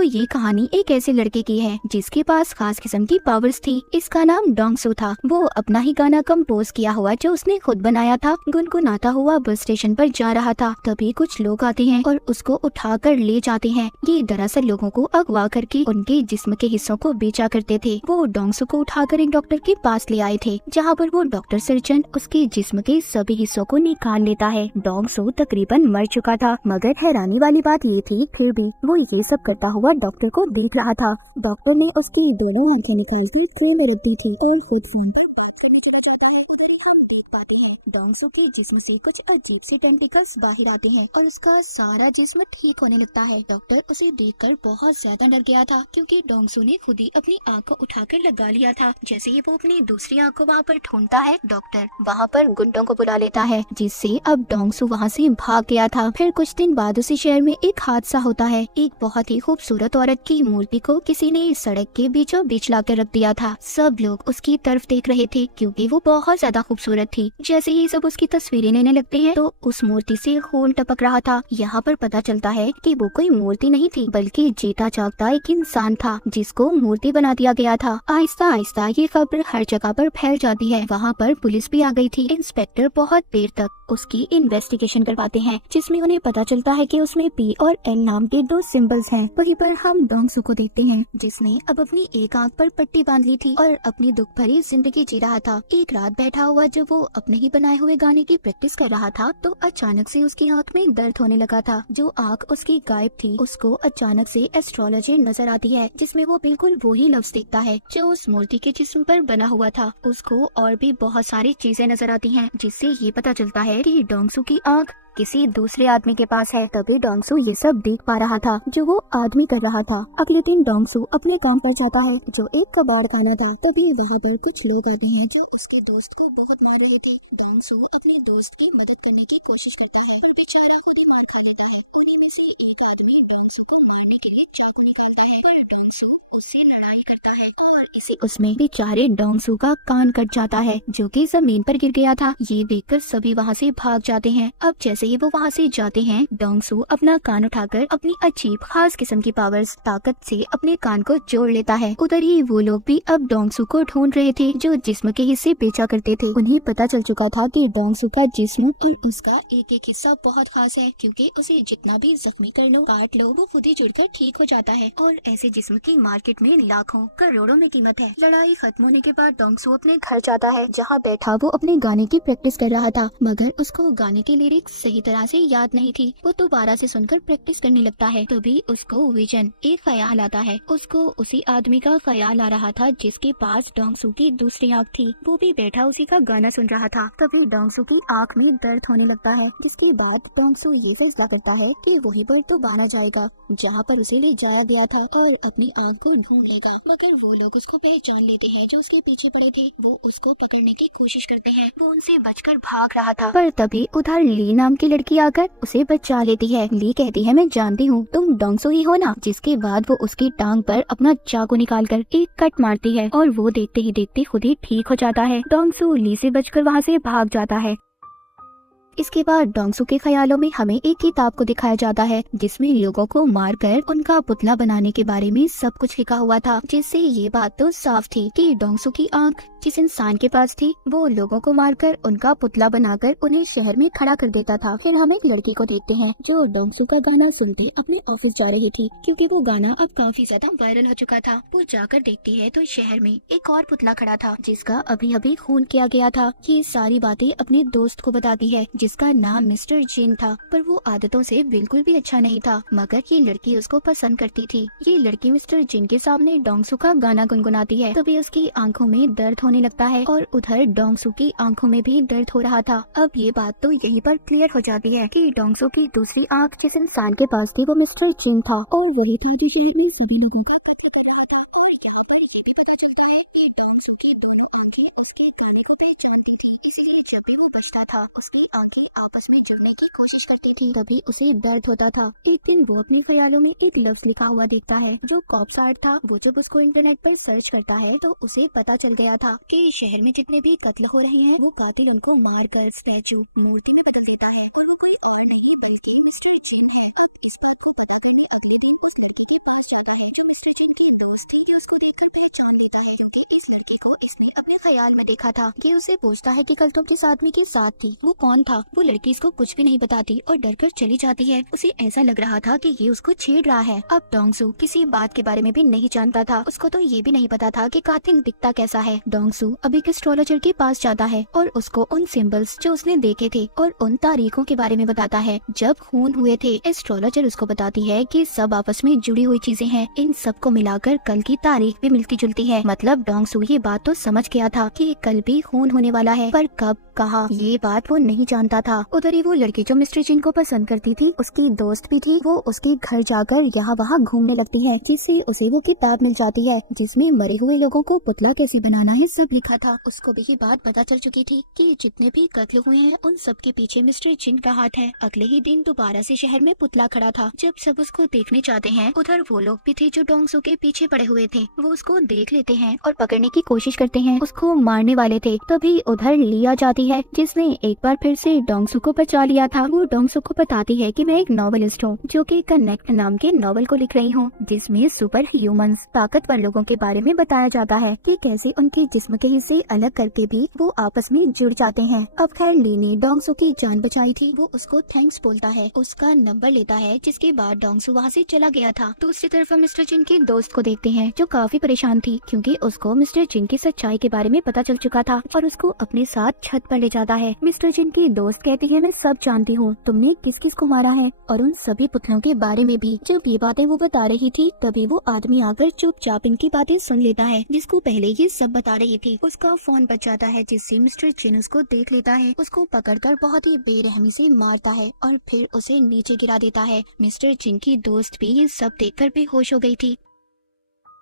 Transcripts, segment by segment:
तो ये कहानी एक ऐसे लड़के की है जिसके पास खास किस्म की पावर्स थी। इसका नाम डोंगसू था। वो अपना ही गाना कंपोज किया हुआ जो उसने खुद बनाया था गुनगुनाता हुआ बस स्टेशन पर जा रहा था। तभी कुछ लोग आते हैं और उसको उठाकर ले जाते हैं। ये दरअसल लोगों को अगवा करके उनके जिस्म के हिस्सों को बेचा करते थे। वो डोंगसू को उठाकर एक डॉक्टर के पास ले आए थे, जहाँ पर वो डॉक्टर सर्जन उसके जिस्म के सभी हिस्सों को निकाल लेता है। डोंगसू तकरीबन मर चुका था, मगर हैरानी वाली बात ये थी फिर भी वो ये सब करता हुआ डॉक्टर को देख रहा था। डॉक्टर ने उसकी दोनों आंखें निकाल दी ट्रे में रख दी थी और खुद फोन पर बात करने चला जाता है। उधर ही हम देख पाते हैं डोंगसू के जिस्म से कुछ अजीब से टेंटिकल्स बाहर आते हैं और उसका सारा जिस्म ठीक होने लगता है। डॉक्टर उसे देखकर बहुत ज्यादा डर गया था, क्योंकि डोंगसू ने खुद ही अपनी आंख को उठाकर लगा लिया था। जैसे ही वो अपनी दूसरी आंख को वहाँ पर ढूंढता है, डॉक्टर वहाँ पर गुंडों को बुला लेता है, जिससे अब डोंगसू वहाँ से भाग गया था। फिर कुछ दिन बाद उसी शहर में एक हादसा होता है। एक बहुत ही खूबसूरत औरत की मूर्ति को किसी ने सड़क के बीचों बीच लाकर रख दिया था। सब लोग उसकी तरफ देख रहे थे क्योंकि वो बहुत ज्यादा खूबसूरत थी। जैसे ही सब उसकी तस्वीरें लेने लगते हैं तो उस मूर्ति से खून टपक रहा था। यहाँ पर पता चलता है कि वो कोई मूर्ति नहीं थी, बल्कि जीता जागता एक इंसान था जिसको मूर्ति बना दिया गया था। आहिस्ता आहिस्ता ये खबर हर जगह पर फैल जाती है। वहाँ पर पुलिस भी आ गई थी। इंस्पेक्टर बहुत देर तक उसकी इन्वेस्टिगेशन करवाते हैं, जिसमें उन्हें पता चलता है कि उसमें पी और एन नाम के दो सिंबल्स हैं। वहीं पर हम डोंगसू को देखते हैं, जिसने अब अपनी एक आंख पर पट्टी बांध ली थी और अपनी दुख भरी जिंदगी जी रहा था। एक रात बैठा हुआ जब वो अपने ही बनाए हुए गाने की प्रैक्टिस कर रहा था तो अचानक से उसकी आंख में दर्द होने लगा था। जो आंख उसकी गायब थी उसको अचानक से एस्ट्रोलॉजी नजर आती है, जिसमें वो बिल्कुल वही लफ्ज देखता है जो उस मूर्ति के जिस्म पर बना हुआ था। उसको और भी बहुत सारी चीजें नजर आती हैं, जिससे ये पता चलता है कि डोंगसू की आंख किसी दूसरे आदमी के पास है। तभी डोंगसू ये सब देख पा रहा था जो वो आदमी कर रहा था। अगले दिन डोंगसू अपने काम पर जाता है जो एक कबाड़ खाना था। तभी वहाँ पर कुछ लोग आते हैं जो उसके दोस्त को बहुत मार रहे थे। डोंगसू अपने दोस्त की मदद करने की कोशिश करता है और बेचारा खुद ही मार खा लेता है। उन्हीं में से एक आदमी डोंगसू को मारने के लिए चाकू निकालता है पर डोंगसू उससे लड़ाई करता है और इसी उसमें बेचारे डोंगसू का कान कट जाता है, जो कि जमीन पर गिर गया था। ये देखकर सभी वहाँ से भाग जाते हैं। अब जैसे ही वो वहाँ से जाते हैं, डोंगसू अपना कान उठाकर अपनी अजीब खास किस्म की पावर्स ताकत से अपने कान को जोड़ लेता है। उधर ही वो लोग भी अब डोंगसू को ढूंढ रहे थे जो जिस्म के हिस्से बेचा करते थे। उन्हें पता चल चुका था कि डोंगसू का जिस्म और उसका एक एक हिस्सा बहुत खास है, क्योंकि उसे जितना भी जख्मी कर लो काट लो वो खुद ही जुड़कर ठीक हो जाता है और ऐसे जिस्म की मार्केट में लाखों करोड़ों में कीमत है। लड़ाई खत्म होने के बाद डोंगसू अपने घर जाता है, जहाँ बैठा वो अपने गाने की प्रैक्टिस कर रहा था, मगर उसको गाने के लिरिक्स सही तरह से याद नहीं थी। वो दोबारा से सुनकर प्रैक्टिस करने लगता है। तभी उसको विजन एक ख्याल आता है। उसको उसी आदमी का ख्याल आ रहा था जिसके पास डोंगसू की दूसरी आँख थी। वो भी बैठा उसी का गाना सुन रहा था। तभी डोंगसू की आँख में दर्द होने लगता है, जिसके बाद डोंगसू ये फैसला करता है कि वहीं पर तो बाना जाएगा जहाँ पर उसे ले जाया गया था और अपनी आँख को ढूंढेगा। मगर वो लोग उसको पहचान लेते हैं जो उसके पीछे पड़े थे। वो उसको पकड़ने की कोशिश करते हैं। वो उनसे बचकर भाग रहा था, पर तभी उधर ली नाम की लड़की आकर उसे बचा लेती है। ली कहती है, मैं जानती हूँ तुम डोंगसू ही हो ना। जिसके बाद वो उसकी टांग पर अपना चाकू निकालकर एक कट मारती है और वो देखते ही देखते खुद ही ठीक हो जाता है। डोंगसू ली से बचकर वहाँ से भाग जाता है। इसके बाद डोंगसू के ख्यालों में हमें एक किताब को दिखाया जाता है जिसमें लोगों को मारकर उनका पुतला बनाने के बारे में सब कुछ लिखा हुआ था, जिससे ये बात तो साफ थी कि डोंगसू की आंख जिस इंसान के पास थी वो लोगों को मारकर उनका पुतला बनाकर उन्हें शहर में खड़ा कर देता था। फिर हम एक लड़की को देखते हैं जो डोंगसू का गाना सुनते अपने ऑफिस जा रही थी, क्योंकि वो गाना अब काफी ज्यादा वायरल हो चुका था। वो जाकर देखती है तो शहर में एक और पुतला खड़ा था जिसका अभी अभी खून किया गया था। ये सारी बातें अपने दोस्त को बताती है जिसका नाम मिस्टर जिन था, पर वो आदतों से बिल्कुल भी अच्छा नहीं था, मगर ये लड़की उसको पसंद करती थी। ये लड़की मिस्टर जिन के सामने डोंगसू का गाना गुनगुनाती है। तभी उसकी आंखों में दर्द होने लगता है और उधर डोंगसू की आंखों में भी दर्द हो रहा था। अब ये बात तो यहीं पर क्लियर हो जाती है कि डोंगसू की दूसरी आंख जिस इंसान के पास थी वो मिस्टर जिन था और वही था जो शहर में सभी लोगों का कत्ल कर रहा था। और यहाँ पर ये भी पता चलता है कि डोंगसू की दोनों आंखें उसके गाने को पहचानती थी, इसीलिए जब भी वो बचता था उसकी आंखें आपस में जुड़ने की कोशिश करती थी। तभी उसे दर्द होता था। एक दिन वो अपने ख्यालों में एक लफ्ज लिखा हुआ देखता है जो कॉप्स आर्ट था। वो जब उसको इंटरनेट पर सर्च करता है तो उसे पता चल गया था कि शहर में जितने भी कत्ल हो रहे हैं वो कातिल उनको मारकर स्टैचू मूर्ति में बदल देता है और वो कोई और नहीं बल्कि मिस्टर जिन है। अब इस बात को पता करने अगले दिन उस लड़के के पास जाता है ख्याल में देखा था। ये उसे पूछता है कि कल तुम किस आदमी के साथ थी, वो कौन था। वो लड़की इसको कुछ भी नहीं बताती और डरकर चली जाती है। उसे ऐसा लग रहा था कि ये उसको छेड़ रहा है। अब डोंगसू किसी बात के बारे में भी नहीं जानता था। उसको तो ये भी नहीं पता था कि कातिल दिखता कैसा है। डोंगसू अब एक एस्ट्रोलॉजर के पास जाता है और उसको उन सिंबल्स जो उसने देखे थे और उन तारीखों के बारे में बताता है जब खून हुए थे। एस्ट्रोलॉजर उसको बताती है कि सब आपस में जुड़ी हुई चीजें हैं, इन सब को मिलाकर कल की तारीख भी मिलती जुलती है। मतलब डोंगसू ये बात तो समझ गया था कि कल भी खून होने वाला है, पर कब कहा ये बात वो नहीं जानता था। उधर ही वो लड़की जो मिस्टर जिन को पसंद करती थी, उसकी दोस्त भी थी, वो उसके घर जाकर यहाँ वहाँ घूमने लगती है, जिससे उसे वो किताब मिल जाती है जिसमें मरे हुए लोगों को पुतला कैसे बनाना है सब लिखा था। उसको भी ये बात पता चल चुकी थी कि जितने भी कत्ल हुए हैं उन सब के पीछे मिस्टर जिन का हाथ है। अगले ही दिन दोबारा से शहर में पुतला खड़ा था। जब सब उसको देखने चाहते हैं, उधर वो लोग भी थे जो डोंगसू के पीछे पड़े हुए थे। वो उसको देख लेते हैं और पकड़ने की कोशिश करते हैं, उसको मारने वाले थे। तभी उधर लिया जाती है जिसने एक बार फिर से डोंगसू को बचा लिया था। वो डोंगसू को बताती है कि मैं एक नॉवेलिस्ट हूँ जो कि कनेक्ट नाम के नॉवल को लिख रही हूँ, जिसमें सुपर ह्यूमंस ताकतवर लोगों के बारे में बताया जाता है कि कैसे उनके जिस्म के हिस्से अलग करके भी वो आपस में जुड़ जाते हैं। अब खैर ली ने डोंगसू की जान बचाई थी। वो उसको थैंक्स बोलता है, उसका नंबर लेता है, जिसके बाद डोंगसू वहाँ से चला गया था। दूसरी तरफ हम मिस्टर जिन के दोस्त को देखते हैं जो काफी परेशान थी क्योंकि उसको मिस्टर जिन की सच्चाई के बारे में पता चल चुका था और उसको अपने साथ छत पर ले जाता है। मिस्टर जिन की दोस्त कहती है मैं सब जानती हूँ, तुमने किस किस को मारा है और उन सभी पुतलों के बारे में भी। जब ये बातें वो बता रही थी तभी वो आदमी आकर चुपचाप इनकी बातें सुन लेता है जिसको पहले ये सब बता रही थी। उसका फोन बच जाता है जिससे मिस्टर जिन उसको देख लेता है, उसको पकड़कर बहुत ही बेरहमी से मारता है और फिर उसे नीचे गिरा देता है। मिस्टर जिन की दोस्त भी ये सब देखकर बेहोश हो गई थी।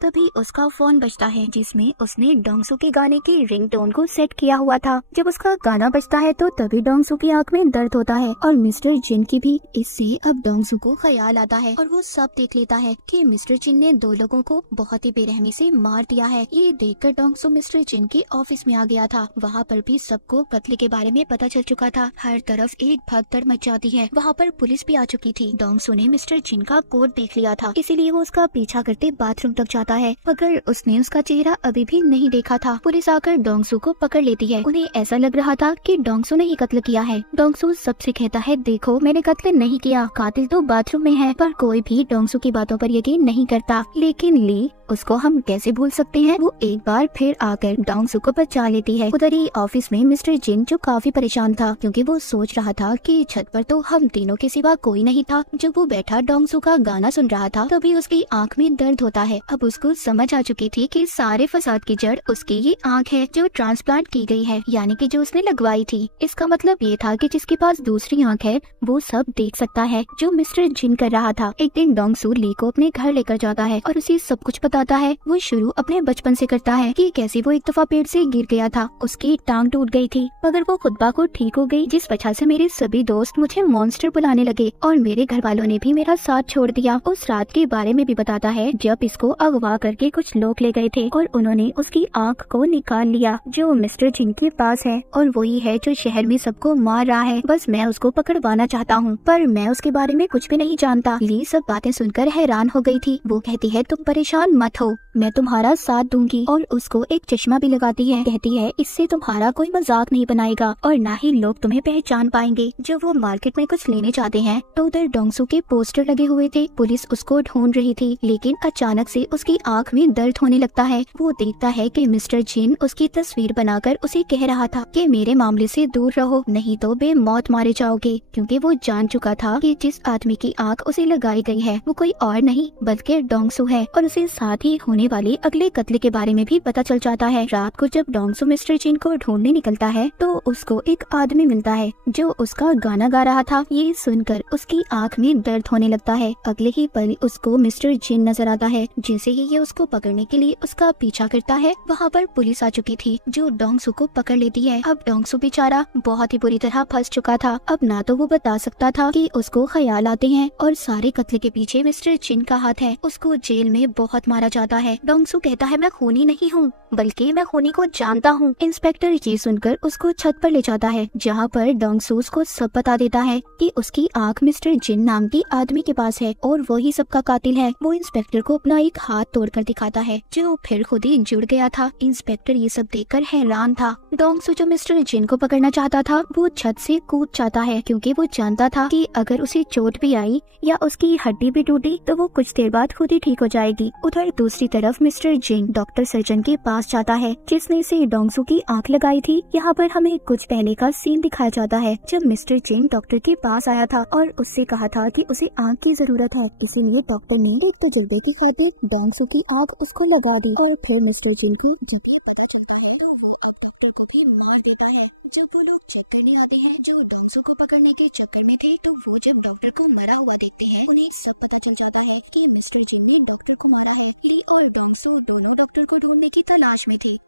तभी उसका फोन बजता है जिसमें उसने डोंगसू के गाने की रिंगटोन को सेट किया हुआ था। जब उसका गाना बजता है तो तभी डोंगसू की आंख में दर्द होता है और मिस्टर जिन की भी। इससे अब डोंगसू को ख्याल आता है और वो सब देख लेता है कि मिस्टर जिन ने 2 लोगों को बहुत ही बेरहमी से मार दिया है। ये देखकर डोंगसू मिस्टर जिन के ऑफिस में आ गया था। वहाँ पर भी सबको कत्ल के बारे में पता चल चुका था। हर तरफ एक भगदड़ मच जाती है। वहाँ पर पुलिस भी आ चुकी थी। डोंगसू ने मिस्टर जिन का कोट देख लिया था, इसीलिए वो उसका पीछा करते बाथरूम तक जाता है, मगर उसने उसका चेहरा अभी भी नहीं देखा था। पुलिस आकर डोंगसू को पकड़ लेती है। उन्हें ऐसा लग रहा था कि डोंगसू ने ही कत्ल किया है। डोंगसू सबसे कहता है देखो मैंने कत्ल नहीं किया, कातिल तो बाथरूम में है। पर कोई भी डोंगसू की बातों पर यकीन नहीं करता। लेकिन ली उसको हम कैसे भूल सकते हैं। वो एक बार फिर आकर डोंगसू को बचा लेती है। उधर ही ऑफिस में मिस्टर जिन जो काफी परेशान था क्योंकि वो सोच रहा था कि छत पर तो हम तीनों के सिवा कोई नहीं था। जब वो बैठा डोंगसू का गाना सुन रहा था तभी उसकी आंख में दर्द होता है। अब उसको समझ आ चुकी थी कि सारे फसाद की जड़ उसकी ही आंख है जो ट्रांसप्लांट की गई है, यानी कि जो उसने लगवाई थी। इसका मतलब ये था कि जिसके पास दूसरी आंख है वो सब देख सकता है जो मिस्टर जिन कर रहा था। एक दिन डोंगसू ली को अपने घर लेकर जाता है और उसे सब कुछ बताता है। वो शुरू अपने बचपन से करता है कि कैसे वो एक दफा पेड़ से गिर गया था, उसकी टांग टूट गई थी, मगर वो खुद ब खुद ठीक हो गई, जिस वजह से मेरे सभी दोस्त मुझे मॉन्स्टर बुलाने लगे और मेरे घर वालों ने भी मेरा साथ छोड़ दिया। उस रात के बारे में भी बताता है जब इसको अगवा करके कुछ लोग ले गए थे और उन्होंने उसकी आंख को निकाल लिया जो मिस्टर जिन के पास है और वही है जो शहर में सबको मार रहा है। बस मैं उसको पकड़वाना चाहता हूँ, पर मैं उसके बारे में कुछ भी नहीं जानता। ली सब बातें सुनकर हैरान हो गई थी। वो कहती है तुम परेशान मत हो, मैं तुम्हारा साथ दूंगी, और उसको एक चश्मा भी लगाती है। कहती है इससे तुम्हारा कोई मजाक नहीं बनाएगा और ना ही लोग तुम्हें पहचान पाएंगे। जब वो मार्केट में कुछ लेने जाते हैं तो उधर डोंगसू के पोस्टर लगे हुए थे। पुलिस उसको ढूंढ रही थी, लेकिन अचानक से उसकी आंख में दर्द होने लगता है। वो देखता है कि मिस्टर जिन उसकी तस्वीर बनाकर उसे कह रहा था कि मेरे मामले से दूर रहो, नहीं तो बेमौत मारे जाओगे, क्योंकि वो जान चुका था कि जिस आदमी की आंख उसे लगाई गई है वो कोई और नहीं बल्कि डोंगसू है। और उसे साथ ही होने वाले अगले कत्ल के बारे में भी पता चल जाता है। रात को जब डोंगसू मिस्टर जिन को ढूंढने निकलता है तो उसको एक आदमी मिलता है जो उसका गाना गा रहा था। ये सुनकर उसकी आंख में दर्द होने लगता है। अगले ही पल उसको मिस्टर जिन नजर आता है। जैसे ही ये उसको पकड़ने के लिए उसका पीछा करता है, वहाँ पर पुलिस आ चुकी थी जो डोंगसू को पकड़ लेती है। अब डोंगसू बेचारा बहुत ही बुरी तरह फंस चुका था। अब ना तो वो बता सकता था कि उसको ख्याल आते हैं और सारे कत्ल के पीछे मिस्टर जिन का हाथ है। उसको जेल में बहुत मारा जाता है। डोंगसू कहता है मैं खूनी नहीं हूँ, बल्कि मैं खूनी को जानता हूँ। इंस्पेक्टर ये सुनकर उसको छत पर ले जाता है, जहाँ पर डोंगसू उसको सब बता देता है कि उसकी आंख मिस्टर जिन नाम के आदमी के पास है और वही सबका कातिल है। वो इंस्पेक्टर को अपना एक हाथ तोड़कर दिखाता है जो फिर खुद ही जुड़ गया था। इंस्पेक्टर ये सब देखकर हैरान था। डोंगसू जो मिस्टर जिन को पकड़ना चाहता था वो छत से कूद जाता है क्योंकि वो जानता था कि अगर उसे चोट भी आई या उसकी हड्डी भी टूटी तो वो कुछ देर बाद खुद ही ठीक हो जाएगी। उधर दूसरी तरफ मिस्टर जिन डॉक्टर सर्जन के पास जाता है जिसने इसे डोंगसू की आंख लगाई थी। यहाँ पर हमें कुछ पहले का सीन दिखाया जाता है जब मिस्टर जिन डॉक्टर के पास आया था और उससे कहा था कि उसे आंख की जरूरत है, इसीलिए डॉक्टर ने एक तजुर्बे की खातिर डोंगसू की आंख उसको लगा दी। और फिर मिस्टर जिन को जब ये पता चलता है तो वो अब डॉक्टर को भी मार देता है। जब वो लोग चेक करने आते हैं जो डोंगसू को पकड़ने के चक्कर में थे तो वो जब डॉक्टर को मरा हुआ देखते हैं उन्हें सब पता चल जाता है कि मिस्टर जिन ने डॉक्टर को मारा है। ली और डोंगसू दोनों डॉक्टर को ढूंढने की तलाश में थे।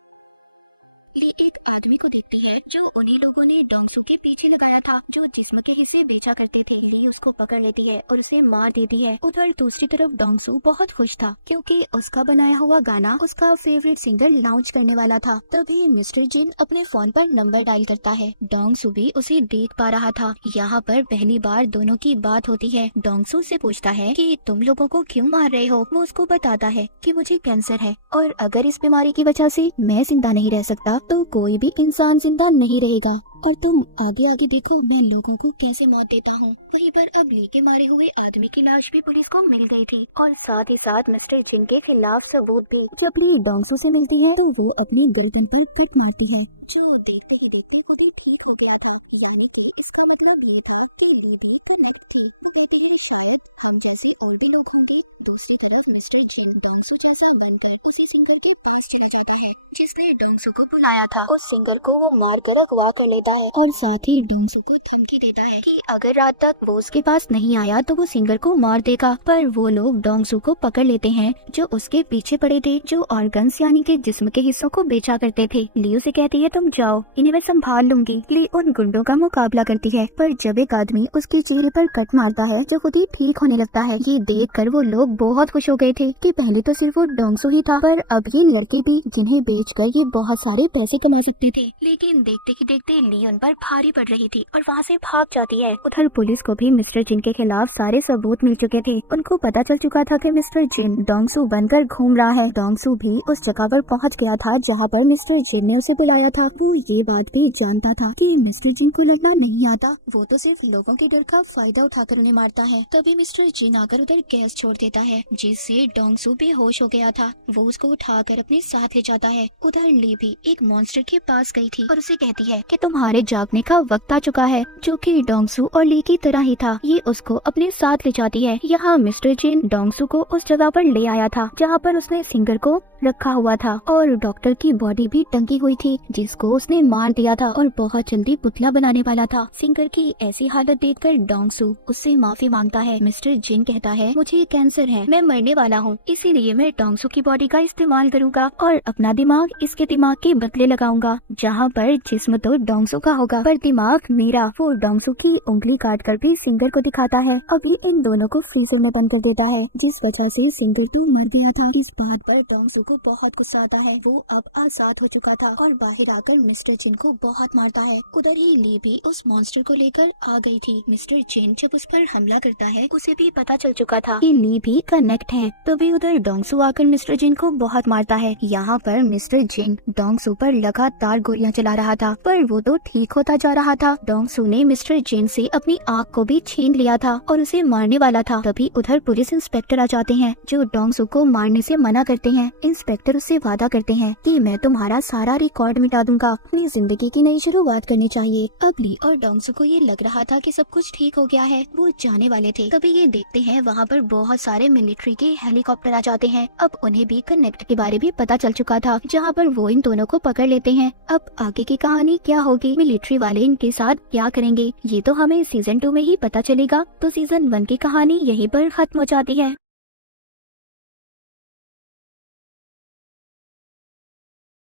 ली एक आदमी को देखती है जो उन्हीं लोगों ने डोंगसू के पीछे लगाया था जो जिस्म के हिस्से बेचा करते थे। ली उसको पकड़ लेती है और उसे मार देती है। उधर दूसरी तरफ डोंगसू बहुत खुश था क्योंकि उसका बनाया हुआ गाना उसका फेवरेट सिंगर लॉन्च करने वाला था। तभी मिस्टर जिन अपने फोन पर नंबर डायल करता है। डोंगसू भी उसे देख पा रहा था। यहाँ पर पहली बार दोनों की बात होती है। डोंगसू से पूछता है कि तुम लोगों को क्यों मार रहे हो। वो उसको बताता है कि मुझे कैंसर है और अगर इस बीमारी की वजह से मैं जिंदा नहीं रह सकता तो कोई भी इंसान जिंदा नहीं रहेगा। और तुम आगे आगे देखो मैं लोगों को कैसे मौत देता हूँ। वहीं पर अब ली के मारे हुए आदमी की लाश भी पुलिस को मिल गई थी और साथ ही साथ मिस्टर जिन के खिलाफ सबूत भी। जब ली डोंगसू से मिलती है तो वो अपनी गर्दन पर किक मारती है जो देखते ही देखते खुद ही ठीक हो गया था। यानी कि इसका मतलब ये था कि ली भी कनेक्ट थी। वो कहती है शायद हम जैसे और भी लोग होंगे। दूसरी तरफ मिस्टर जिन डोंगसू जैसा बनकर उसी सिंगर के पास चला जाता है जिसने डोंगसू को बुलाया था। उस सिंगर को वो मार कर अगवा कर लेता है और साथ ही डोंगसू को धमकी देता है कि अगर रात तक वो उसके पास नहीं आया तो वो सिंगर को मार देगा। पर वो लोग डोंगसू को पकड़ लेते हैं जो उसके पीछे पड़े थे जो ऑर्गन्स यानी कि जिस्म के हिस्सों को बेचा करते थे। ली उसे कहती है तुम जाओ, इन्हें मैं संभाल लूंगी। ली उन गुंडों का मुकाबला करती है पर जब एक आदमी उसके चेहरे पर कट मारता है जो खुद ही ठीक होने लगता है। ये देख कर वो लोग बहुत खुश हो गए थे कि पहले तो सिर्फ वो डोंगसू ही था पर अब ये लड़के भी जिन्हें बेचकर ये बहुत सारे पैसे कमा सकते थे। लेकिन देखते ही देखते ली उन पर भारी पड़ रही थी और वहाँ से भाग जाती है। उधर पुलिस को भी मिस्टर जिन के खिलाफ सारे सबूत मिल चुके थे। उनको पता चल चुका था कि मिस्टर जिन डोंगसू बनकर घूम रहा है। डोंगसू भी उस जगह पर पहुँच गया था जहाँ पर मिस्टर जिन ने उसे बुलाया था। वो ये बात भी जानता था कि मिस्टर जिन को लड़ना नहीं आता, वो तो सिर्फ लोगों के डर का फायदा उठाकर उन्हें मारता है। तभी मिस्टर जिन आकर उधर गैस छोड़ देता है जिससे डोंगसू बेहोश हो गया था। वो उसको उठाकर अपने साथ ले जाता है। उधर ली भी एक मॉन्स्टर के पास गई थी और उसे कहती है कि तुम्हारे जागने का वक्त आ चुका है, जो कि डोंगसू और ली की तरह ही था। ये उसको अपने साथ ले जाती है। यहाँ मिस्टर जिन डोंगसू को उस जगह पर ले आया था जहाँ पर उसने सिंगर को रखा हुआ था और डॉक्टर की बॉडी भी टंगी हुई थी जिसको उसने मार दिया था और बहुत जल्दी पुतला बनाने वाला था। सिंगर की ऐसी हालत देखकर डोंगसू उससे माफी मांगता है। मिस्टर जिन कहता है मुझे कैंसर है, मैं मरने वाला हूँ, इसीलिए मैं डोंगसू की बॉडी का इस्तेमाल करूँगा और अपना दिमाग इसके दिमाग के बदले लगाऊंगा। जहाँ पर जिस्म तो डोंगसू का होगा पर दिमाग मेरा। वो डोंगसू की उंगली काट कर भी सिंगर को दिखाता है। अभी इन दोनों को फ्रीजर में बंद कर देता है जिस वजह से सिंगर तो मर गया था। इस बात पर डोंगसू को बहुत गुस्सा आता है। वो अब आजाद हो चुका था और बाहर आकर मिस्टर जिन को बहुत मारता है। उधर ही ली भी उस मॉन्स्टर को लेकर आ गई थी। मिस्टर जिन जब उस पर हमला करता है उसे भी पता चल चुका था कि ली भी कनेक्ट है। तभी उधर डोंगसू आकर मिस्टर जिन को बहुत मारता है। यहाँ पर मिस्टर जिन डोंगसू पर लगातार गोलियां चला रहा था पर वो तो ठीक होता जा रहा था। डोंगसू ने मिस्टर जिन से अपनी आँख को भी छीन लिया था और उसे मारने वाला था। तभी उधर पुलिस इंस्पेक्टर आ जाते हैं जो डोंगसू को मारने से मना करते हैं। इंस्पेक्टर उससे वादा करते हैं कि मैं तुम्हारा सारा रिकॉर्ड मिटा दूंगा, अपनी जिंदगी की नई शुरुआत करनी चाहिए। अब ली और डोंगसू को ये लग रहा था कि सब कुछ ठीक हो गया है, वो जाने वाले थे। तभी ये देखते हैं वहाँ पर बहुत सारे मिलिट्री के हेलीकॉप्टर आ जाते हैं। अब उन्हें भी कनेक्ट के बारे में पता चल चुका था जहाँ पर वो इन दोनों को पकड़ लेते हैं। अब आगे की कहानी क्या होगी, मिलिट्री वाले इनके साथ क्या करेंगे, ये तो हमें सीजन 2 में ही पता चलेगा। तो सीजन 1 की कहानी यहीं पर खत्म हो जाती है।